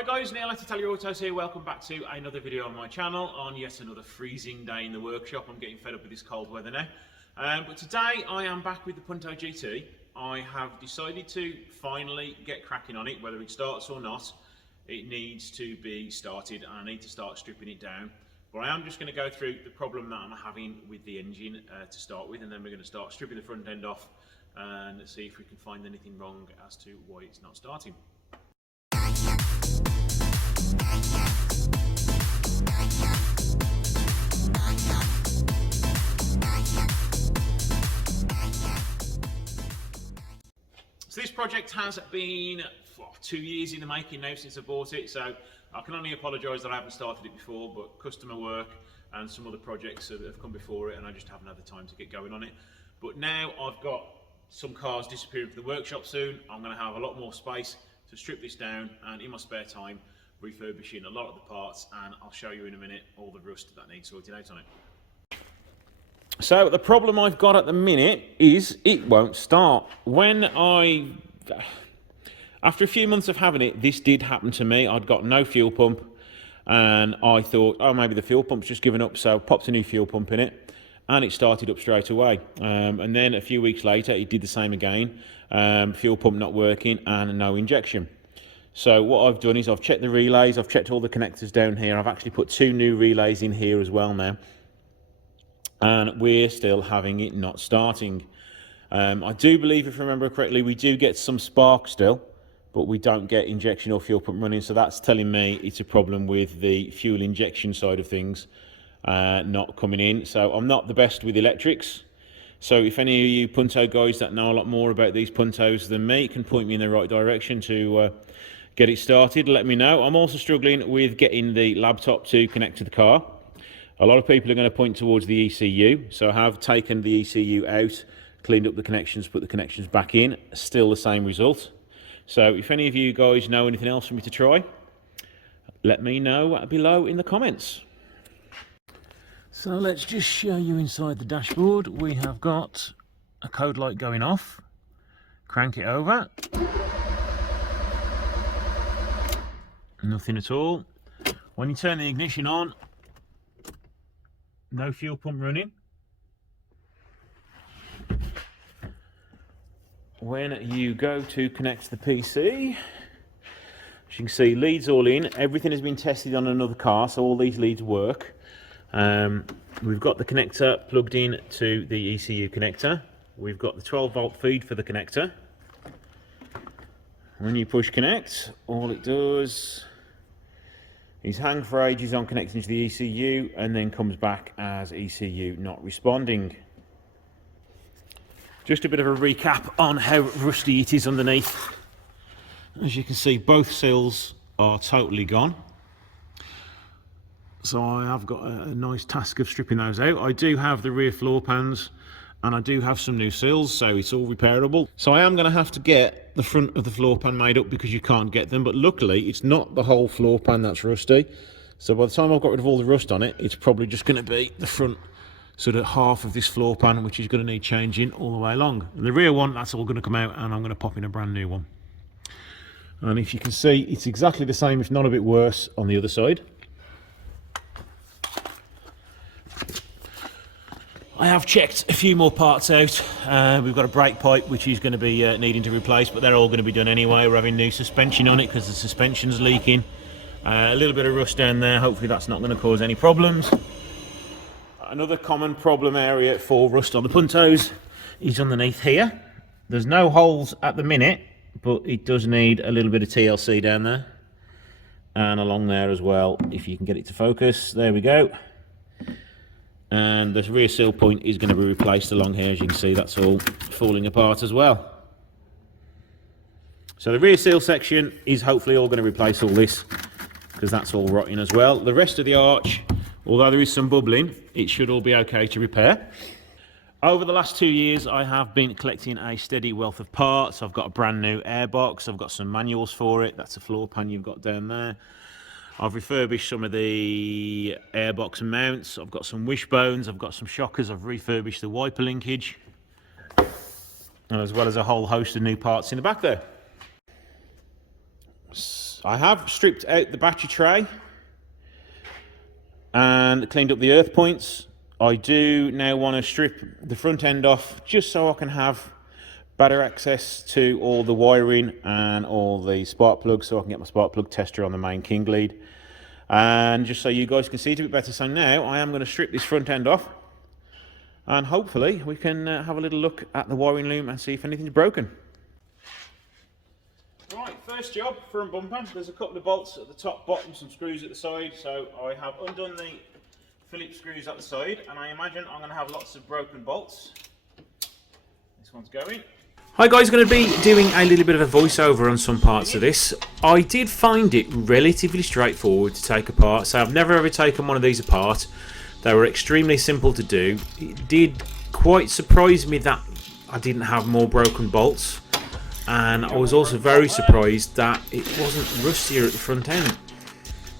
Hi guys, Neil at Italia Autos here. Welcome back to another video on my channel on yet another freezing day in the workshop. I'm getting fed up with this cold weather now. But today I am back with the Punto GT. I have decided to finally get cracking on it, whether it starts or not. It needs to be started and I need to start stripping it down. But I am just going to go through the problem that I'm having with the engine to start with, and then we're going to start stripping the front end off and see if we can find anything wrong as to why it's not starting. So this project has been 2 years in the making now since I bought it, so I can only apologise that I haven't started it before, but customer work and some other projects have come before it and I just haven't had the time to get going on it. But now I've got some cars disappearing from the workshop soon. I'm going to have a lot more space to strip this down and in my spare time refurbishing a lot of the parts, and I'll show you in a minute all the rust that needs sorting out on it. So the problem I've got at the minute is it won't start. After a few months of having it, this did happen to me. I'd got no fuel pump and I thought, oh, maybe the fuel pump's just given up, so popped a new fuel pump in it and it started up straight away. And then a few weeks later it did the same again, fuel pump not working and no injection. So what I've done is I've checked the relays, I've checked all the connectors down here. I've actually put 2 new relays in here as well now, and we're still having it not starting. I do believe, if I remember correctly, we do get some spark still, but we don't get injection or fuel pump running, so that's telling me it's a problem with the fuel injection side of things not coming in. So I'm not the best with electrics, so if any of you Punto guys that know a lot more about these Puntos than me can point me in the right direction to get it started, let me know. I'm also struggling with getting the laptop to connect to the car. A lot of people are going to point towards the ECU, so I have taken the ECU out, cleaned up the connections, put the connections back in, still the same result. So if any of you guys know anything else for me to try, let me know below in the comments. So let's just show you inside the dashboard. We have got a code light going off. Crank it over. Nothing at all. When you turn the ignition on, no fuel pump running. When you go to connect the PC, as you can see, leads all in. Everything has been tested on another car, so all these leads work. We've got the connector plugged in to the ECU connector. We've got the 12-volt feed for the connector. When you push connect, all it does is hang for ages on connecting to the ECU and then comes back as ECU not responding. Just a bit of a recap on how rusty it is underneath. As you can see, both seals are totally gone. So I have got a nice task of stripping those out. I do have the rear floor pans and I do have some new seals, so it's all repairable. So I am going to have to get the front of the floor pan made up because you can't get them, but luckily it's not the whole floor pan that's rusty. So by the time I've got rid of all the rust on it, it's probably just going to be the front sort of half of this floor pan, which is going to need changing all the way along. And the rear one, that's all going to come out and I'm going to pop in a brand new one. And if you can see, it's exactly the same, if not a bit worse, on the other side. I have checked a few more parts out. We've got a brake pipe which is going to be needing to replace, but they're all going to be done anyway. We're having new suspension on it because the suspension's leaking. A little bit of rust down there, hopefully that's not going to cause any problems. Another common problem area for rust on the Puntos is underneath here. There's no holes at the minute, but it does need a little bit of TLC down there. And along there as well, if you can get it to focus. There we go. And the rear seal point is going to be replaced along here. As you can see, that's all falling apart as well. So the rear seal section is hopefully all going to replace all this, because that's all rotting as well. The rest of the arch, although there is some bubbling, it should all be okay to repair. Over the last 2 years, I have been collecting a steady wealth of parts. I've got a brand new airbox. I've got some manuals for it. That's a floor pan you've got down there. I've refurbished some of the airbox mounts. I've got some wishbones. I've got some shockers. I've refurbished the wiper linkage, and as well as a whole host of new parts in the back there. I have stripped out the battery tray and cleaned up the earth points. I do now want to strip the front end off just so I can have better access to all the wiring and all the spark plugs, so I can get my spark plug tester on the main king lead. And just so you guys can see it a bit better, so now I am going to strip this front end off and hopefully we can have a little look at the wiring loom and see if anything's broken. Right, first job, front bumper. There's a couple of bolts at the top, bottom, some screws at the side, so I have undone the Phillips screws at the side, and I imagine I'm going to have lots of broken bolts. This one's going. Hi guys, going to be doing a little bit of a voiceover on some parts of this. I did find it relatively straightforward to take apart, so I've never ever taken one of these apart. They were extremely simple to do. It did quite surprise me that I didn't have more broken bolts, and I was also very surprised that it wasn't rustier at the front end.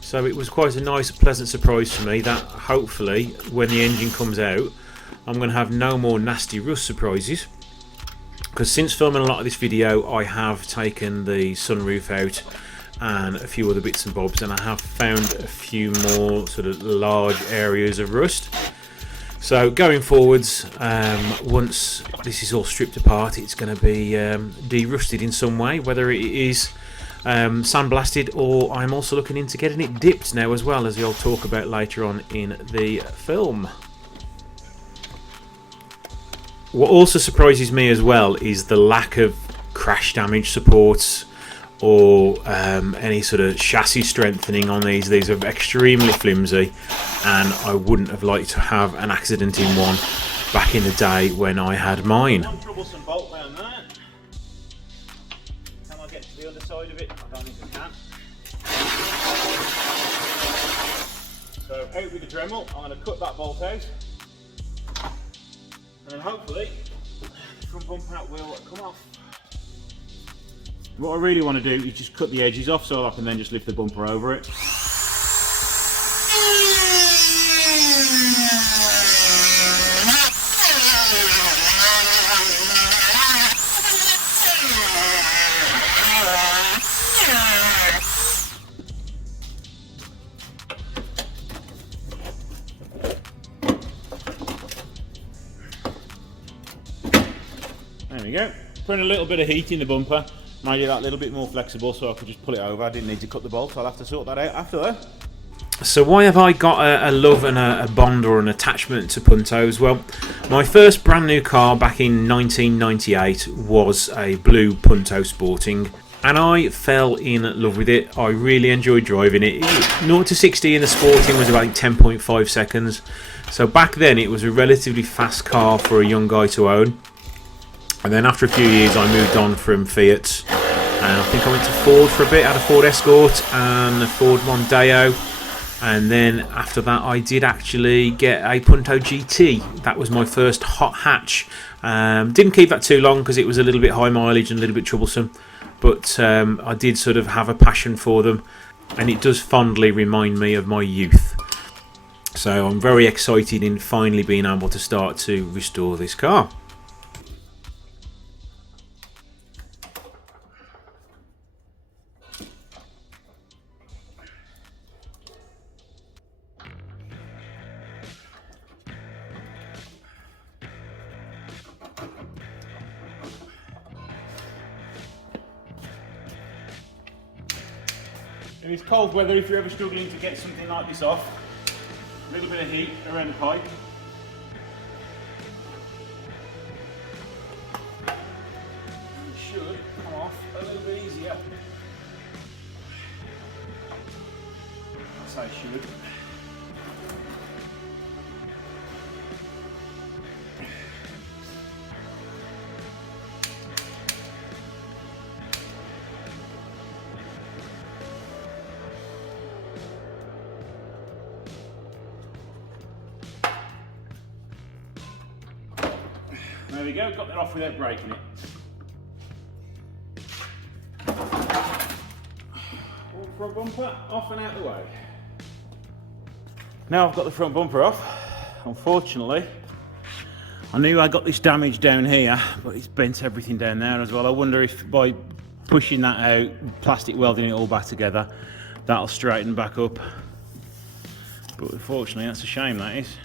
So it was quite a nice, pleasant surprise for me that hopefully when the engine comes out I'm going to have no more nasty rust surprises. Because since filming a lot of this video I have taken the sunroof out and a few other bits and bobs, and I have found a few more sort of large areas of rust. So going forwards, once this is all stripped apart, it's going to be de-rusted in some way, whether it is sandblasted, or I'm also looking into getting it dipped now as well, as you'll talk about later on in the film. What also surprises me as well is the lack of crash damage supports or any sort of chassis strengthening on these. These are extremely flimsy, and I wouldn't have liked to have an accident in one back in the day when I had mine. One troublesome bolt down there. Can I get to the other side of it? I don't think I can. So out with the Dremel, I'm going to cut that bolt out, and then hopefully the front bumper will come off. What I really want to do is just cut the edges off so I can then just lift the bumper over it. There we go. Putting a little bit of heat in the bumper made it that little bit more flexible, so I could just pull it over. I didn't need to cut the bolt. I'll have to sort that out after that. So why have I got a love and a bond or an attachment to Puntos? Well, my first brand new car back in 1998 was a blue Punto Sporting, and I fell in love with it. I really enjoyed driving it. 0 to 60 in the Sporting was about 10.5 seconds. So back then it was a relatively fast car for a young guy to own. And then after a few years I moved on from Fiat, and I think I went to Ford for a bit. I had a Ford Escort and a Ford Mondeo, and then after that I did actually get a Punto GT. That was my first hot hatch. Didn't keep that too long because it was a little bit high mileage and a little bit troublesome, but I did sort of have a passion for them, and it does fondly remind me of my youth. So I'm very excited in finally being able to start to restore this car. In this cold weather, if you're ever struggling to get something like this off, a little bit of heat around the pipe. It should come off a little bit easier. I say should. There we go, got that off without breaking it. All front bumper off and out of the way. Now I've got the front bumper off. Unfortunately, I knew I got this damage down here, but it's bent everything down there as well. I wonder if by pushing that out, plastic welding it all back together. That'll straighten back up. But unfortunately, that's a shame, that is.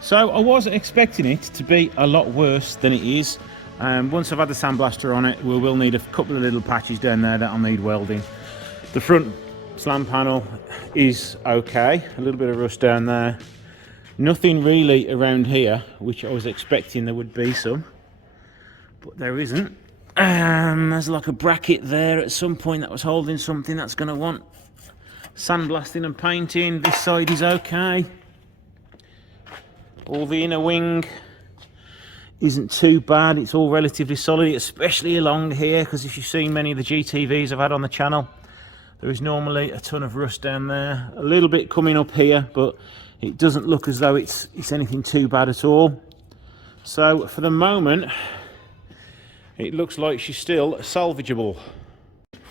So I wasn't expecting it to be a lot worse than it is. Once I've had the sandblaster on it, we will need a couple of little patches down there that I'll need welding. The front slam panel is okay, a little bit of rust down there. Nothing really around here, which I was expecting there would be some, but there isn't. There's like a bracket there at some point that was holding something that's going to want sandblasting and painting. This side is okay. All the inner wing isn't too bad, it's all relatively solid, especially along here, because if you've seen many of the GTVs I've had on the channel, there is normally a ton of rust down there. A little bit coming up here, but it doesn't look as though it's anything too bad at all. So for the moment, it looks like she's still salvageable.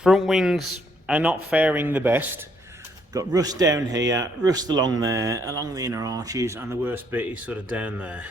Front wings are not faring the best. Got rust down here, rust along there, along the inner arches, and the worst bit is sort of down there.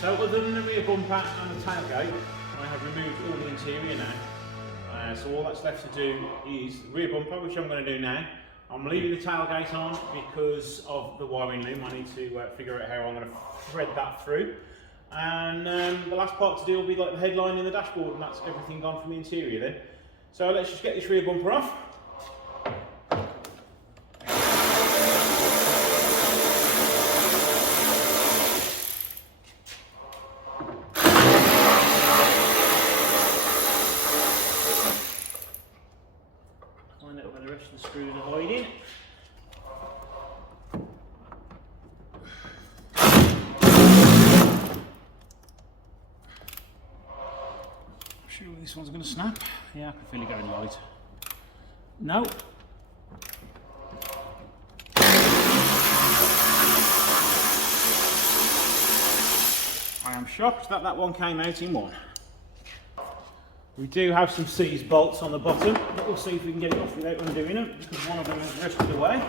So other than the rear bumper and the tailgate, I have removed all the interior now. So all that's left to do is the rear bumper, which I'm going to do now. I'm leaving the tailgate on because of the wiring loom. I need to figure out how I'm going to thread that through. And the last part to do will be like the headline in the dashboard, and that's everything gone from the interior then. So let's just get this rear bumper off. Find out where the rest of the screws are hiding. Sure this one's going to snap. Yeah, I can feel it going light. No. I'm shocked that that one came out in one. We do have some seized bolts on the bottom, but we'll see if we can get it off without undoing them, because one of them has rusted away.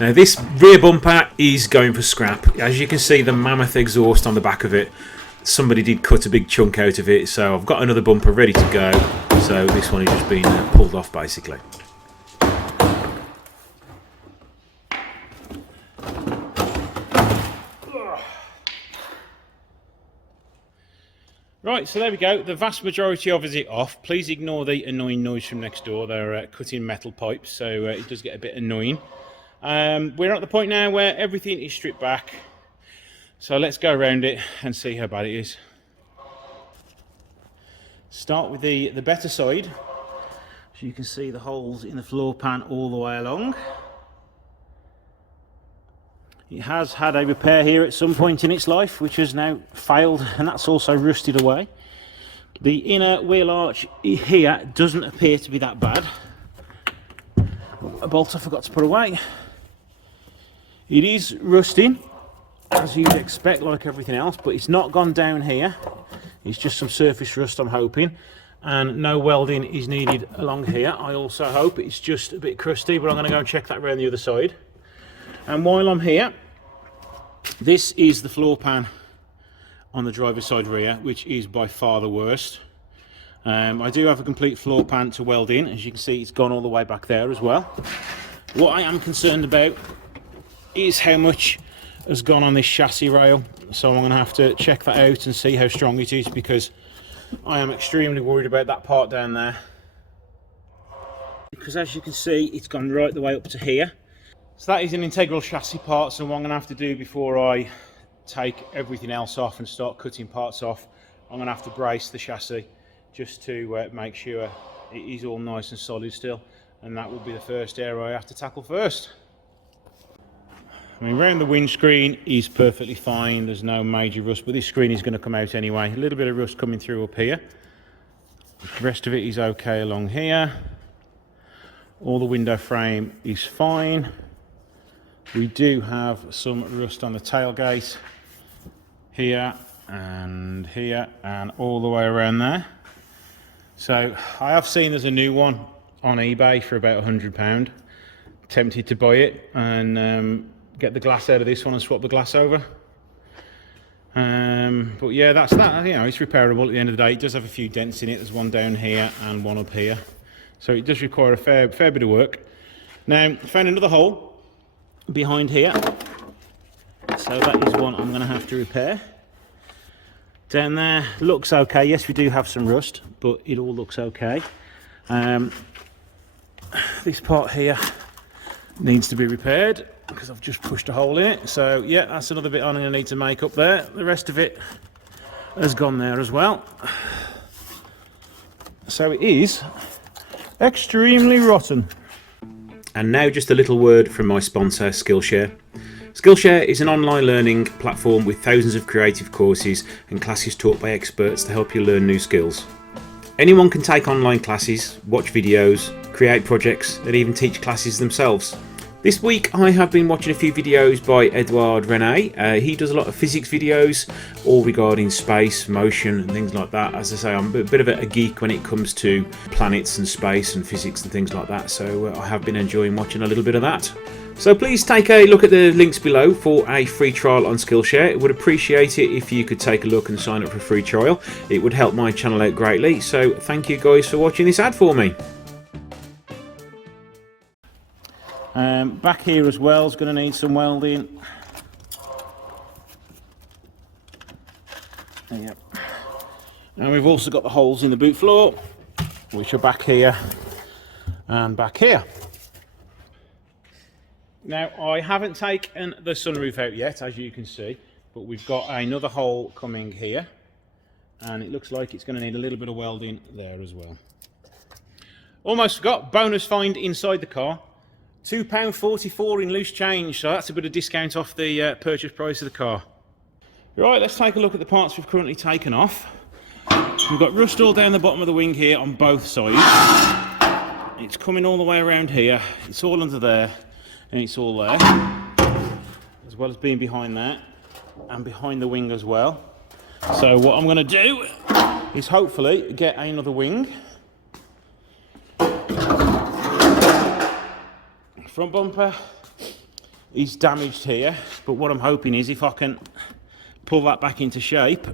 Now this rear bumper is going for scrap. As you can see, the mammoth exhaust on the back of it, somebody did cut a big chunk out of it, so I've got another bumper ready to go. So this one is just being pulled off basically. Right, so there we go. The vast majority of it off. Please ignore the annoying noise from next door. They're cutting metal pipes, so it does get a bit annoying. We're at the point now where everything is stripped back. So let's go around it and see how bad it is. Start with the better side. So you can see the holes in the floor pan all the way along. It has had a repair here at some point in its life, which has now failed, and that's also rusted away. The inner wheel arch here doesn't appear to be that bad. A bolt I forgot to put away. It is rusting, as you'd expect, like everything else, but it's not gone down here. It's just some surface rust, I'm hoping, and no welding is needed along here. I also hope it's just a bit crusty, but I'm going to go and check that around the other side. And while I'm here, this is the floor pan on the driver's side rear, which is by far the worst. I do have a complete floor pan to weld in. As you can see, it's gone all the way back there as well. What I am concerned about is how much has gone on this chassis rail. So I'm going to have to check that out and see how strong it is, because I am extremely worried about that part down there. Because as you can see, it's gone right the way up to here. So that is an integral chassis part, so what I'm going to have to do before I take everything else off and start cutting parts off, I'm going to have to brace the chassis just to make sure it is all nice and solid still, and that will be the first area I have to tackle first. I mean, around the windscreen is perfectly fine, there's no major rust, but this screen is going to come out anyway. A little bit of rust coming through up here. The rest of it is okay along here. All the window frame is fine. We do have some rust on the tailgate here and all the way around there. So I have seen there's a new one on eBay for about £100. Tempted to buy it and get the glass out of this one and swap the glass over. But yeah, that's that. You know, it's repairable at the end of the day. It does have a few dents in it. There's one down here and one up here. So it does require a fair bit of work. Now, I found another hole behind here, so that is one I'm going to have to repair. Down there looks okay. Yes, we do have some rust, but it all looks okay. This part here needs to be repaired because I've just pushed a hole in it. So yeah, that's another bit I'm going to need to make up there. The rest of it has gone there as well. So it is extremely rotten. And now just a little word from my sponsor, Skillshare. Skillshare is an online learning platform with thousands of creative courses and classes taught by experts to help you learn new skills. Anyone can take online classes, watch videos, create projects, and even teach classes themselves. This week I have been watching a few videos by Edouard Rene. He does a lot of physics videos, all regarding space, motion and things like that. As I say, I'm a bit of a geek when it comes to planets and space and physics and things like that, so I have been enjoying watching a little bit of that. So please take a look at the links below for a free trial on Skillshare. I would appreciate it if you could take a look and sign up for a free trial. It would help my channel out greatly, so thank you guys for watching this ad for me. Back here as well is going to need some welding. Yep. And we've also got the holes in the boot floor, which are back here and back here. Now, I haven't taken the sunroof out yet, as you can see, but we've got another hole coming here, and it looks like it's going to need a little bit of welding there as well. Almost forgot, bonus find inside the car. £2.44 in loose change, so that's a bit of discount off the purchase price of the car. Right, let's take a look at the parts we've currently taken off. We've got rust all down the bottom of the wing here on both sides. It's coming all the way around here. It's all under there, and it's all there, as well as being behind that and behind the wing as well. So what I'm going to do is hopefully get another wing. Front bumper is damaged here, but what I'm hoping is if I can pull that back into shape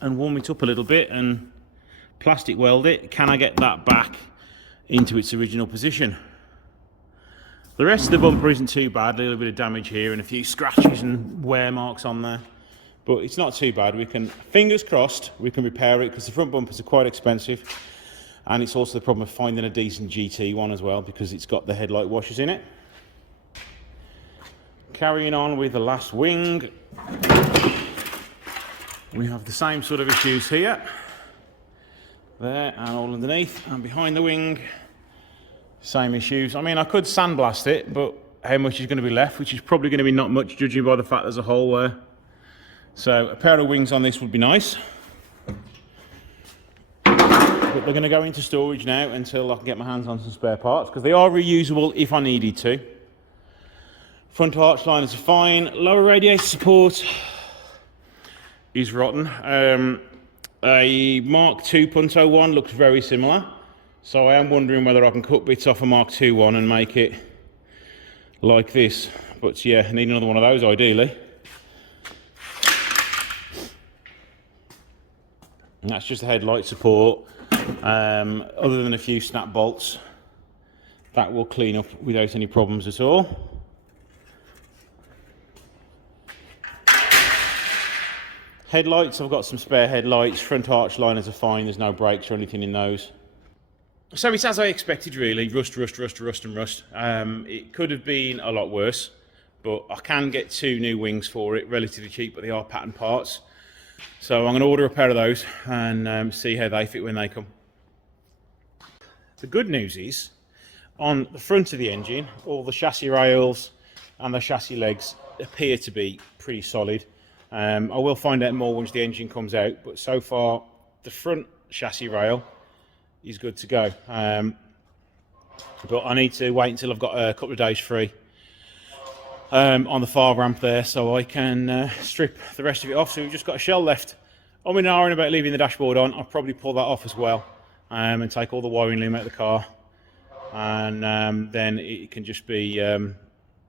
and warm it up a little bit and plastic weld it, can I get that back into its original position? The rest of the bumper isn't too bad, a little bit of damage here and a few scratches and wear marks on there, but it's not too bad. We can, fingers crossed, we can repair it, because the front bumpers are quite expensive, and it's also the problem of finding a decent GT one as well, because it's got the headlight washers in it. Carrying on with the last wing, we have the same sort of issues here, there and all underneath and behind the wing. Same issues. I mean, I could sandblast it, but how much is going to be left? Which is probably going to be not much, judging by the fact there's a hole there. So a pair of wings on this would be nice, but they're going to go into storage now until I can get my hands on some spare parts, because they are reusable if I needed to. Front arch liners are fine. Lower radiator support is rotten. A Mark II Punto one looks very similar, so I am wondering whether I can cut bits off a Mark II one and make it like this. But yeah, I need another one of those ideally. And that's just the headlight support. Other than a few snap bolts, that will clean up without any problems at all. Headlights, I've got some spare headlights. Front arch liners are fine, there's no brakes or anything in those. So it's as I expected really, rust. It could have been a lot worse, but I can get 2 new wings for it, relatively cheap, but they are pattern parts. So I'm going to order a pair of those and see how they fit when they come. The good news is, on the front of the engine, all the chassis rails and the chassis legs appear to be pretty solid. I will find out more once the engine comes out, but so far the front chassis rail is good to go. But I need to wait until I've got a couple of days free on the far ramp there, so I can strip the rest of it off. So we've just got a shell left. I'm in an hour and about leaving the dashboard on. I'll probably pull that off as well, and take all the wiring loom out of the car, and then it can just be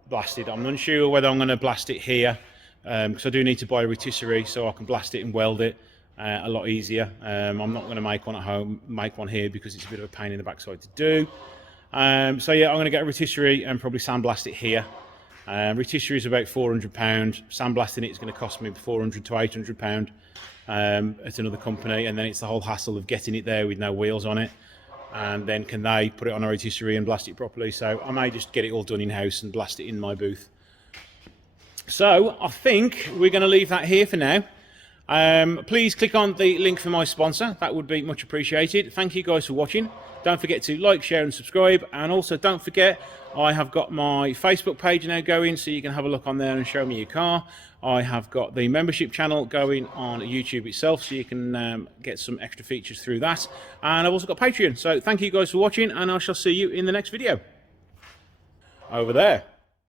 blasted. I'm unsure whether I'm going to blast it here, because I do need to buy a rotisserie so I can blast it and weld it a lot easier. I'm not going to make one at home, make one here, because it's a bit of a pain in the backside to do. So yeah, I'm going to get a rotisserie and probably sandblast it here. Rotisserie is about £400. Sandblasting it is going to cost me £400 to £800 at another company, and then it's the whole hassle of getting it there with no wheels on it, and then can they put it on a rotisserie and blast it properly. So I may just get it all done in-house and blast it in my booth. So I think we're going to leave that here for now. Please click on the link for my sponsor, that would be much appreciated. Thank you guys for watching. Don't forget to like, share and subscribe, and also don't forget I have got my Facebook page now going, so you can have a look on there and show me your car. I have got the membership channel going on YouTube itself, so you can get some extra features through that, and I've also got Patreon. So thank you guys for watching, and I shall see you in the next video over there.